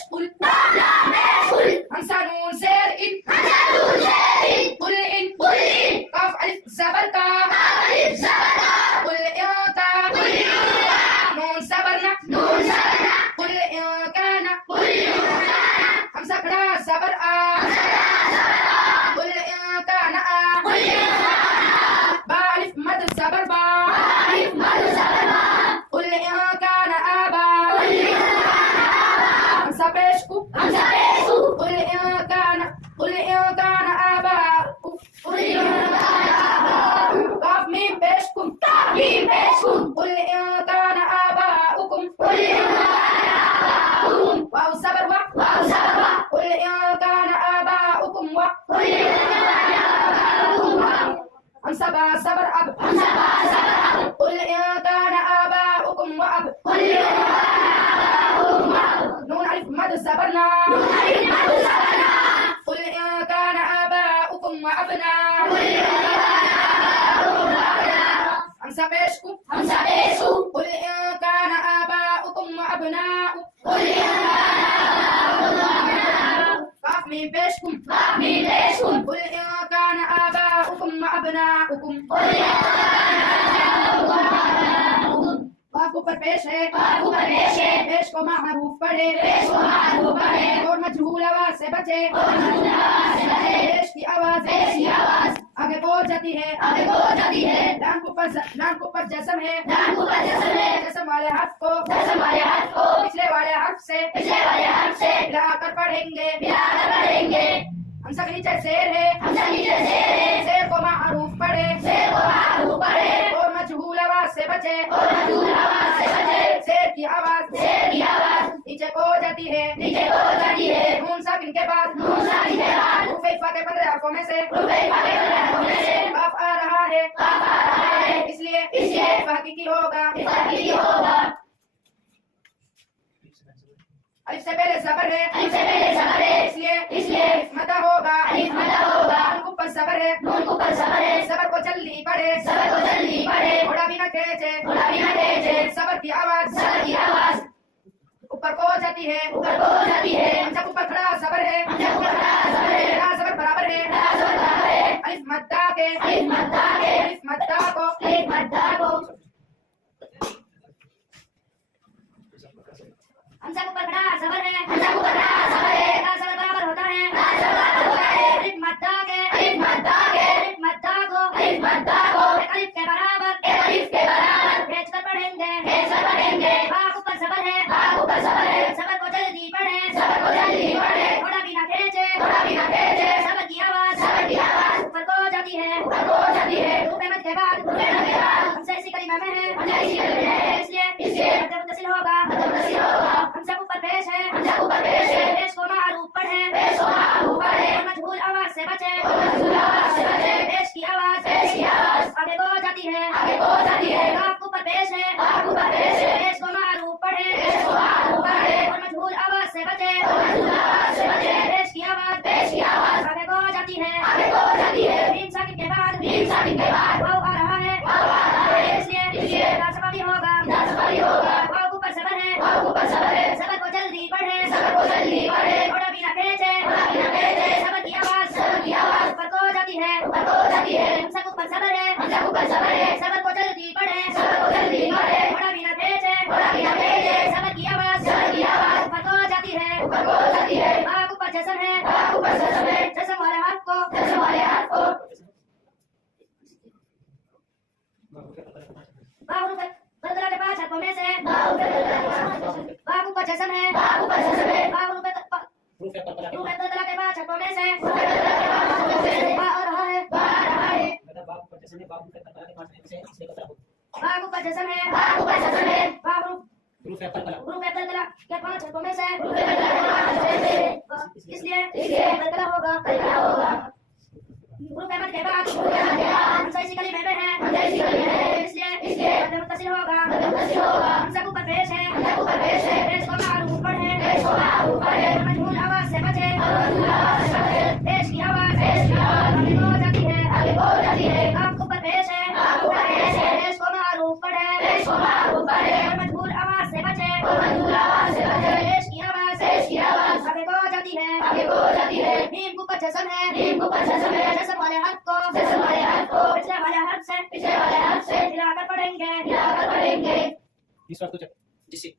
पेश कुल हमसा नून शेर इन कुल इन कफ अलिफ ज़बर का कुल का नून ज़बर ना कुल काना हमसा खड़ा ज़बर आ कुल काना आ बा अलिफ मद ज़बर बा कुल काना आबा हमसा पेश कु कुल काना आबा काफ मीम पेश कुम कुल काना आबाउकुम वाव ज़बर वा कुल काना आबाउकुम वा हमसा बा ज़बर अब कुल काना आबाउकुम व अब नून अलिफ मद ज़बर ना कुल काना आबाउकुम व अबना हमसा पेश कु कुल काना आबाउकुम व अबनाउ काफ मीम पेश कुम कुल काना आबाउकुम व अबनाउकुम काफ ऊपर पेश है पेश को मारूफ पढ़े और मजहूल आवाज से बचे पेश की आवाज आगे पहुंच जाती है लाम के ऊपर जस्म है जस्म वाले हर्फ को पिछले वाले हर्फ से मिलाकर पढ़ेंगे हम सब नीचे शेर है शेर को मारूफ पढ़े और मजहूल आवाज से बचे शेर की आवाज नीचे को जाती है नून साकिन के बाद रूफ़े इफ़ा के 15 हर्फों में से काफ आ रहा है इसलिए इफ़ा हकीकी होगा अलिफ से पहले ज़बर है इसलिए मदा होगा नून को ऊपर ज़बर है ज़बर को जल्दी पढ़े थोड़ा भी न खींचे ज़बर की आवाज ऊपर को जाती है जब ऊपर खड़ा ज़बर है खड़ा ज़बर बराबर है अलिफ मद्दा को हमसा ऊपर खड़ा ज़बर है खड़ा ज़बर बराबर होता है अलिफ मद्दा को अलिफ के बराबर खींच कर पढ़ेंगे बाप ऊपर ज़बर है ज़बर को जल्दी पढ़े थोड़ा भी ना खींचे ज़बर की आवाज ऊपर को जाती है रूफ़े मद के बाद हमसे इसी कलिमा में है इसलिए मुत्तसिल होगा हम सब ऊपर पेश है पेश को मारूफ पढ़े और मजहूल आवाज से बचे पेश की आवाज आगे को जाती है काफ ऊपर पेश है पेश को मारूफ पढ़े और मजहूल आवाज से बचे पेश की आवाज आगे को जाती है मीम साकिन के बाद वाव आ रहा है इसलिए लाजवाबी होगा वाव ऊपर ज़बर है ज़बर को जल्दी पढ़े थोड़ा भी ना खींचे ज़बर की आवाज ऊपर को जाती है हम सब ऊपर ज़बर है ज़बर को जल्दी पढ़े थोड़ा भी ना खींचे ज़बर की आवाज ऊपर को जाती है बाप ऊपर जस्म है जस्म वाले हर्फ को बदला के 5 हर्फों में से बाप ऊपर जस्म है बाप रूफ़े बदला के 5 हर्फों में से बा आ रहा है बाप ऊपर जस्म है बाप रूफ़े बदला के 5 हर्फों में से इसलिए बदला होगा रूफ़े मद के बाद हम सही कलिमे में है इसलिए मुत्तसिल होगा हम सब ऊपर पेश है पेश को मारूफ पढ़े मजहूल आवाज से बचे पेश की आवाज आगे को जाती है काफ ऊपर पेश है पेश को मारूफ पढ़े मजहूल आवाज से बचे पेश की आवाज आगे को जाती है। नीम के ऊपर जसम है, नीम के ऊपर जसम है। जसम वाले हर्फ को, जसम वाले हर्फ को पिछले वाले हर्फ से, पिछले वाले हर्फ से हिलाकर पढ़ेंगे, हिलाकर पढ़ेंगे। तीसरा तो जिसे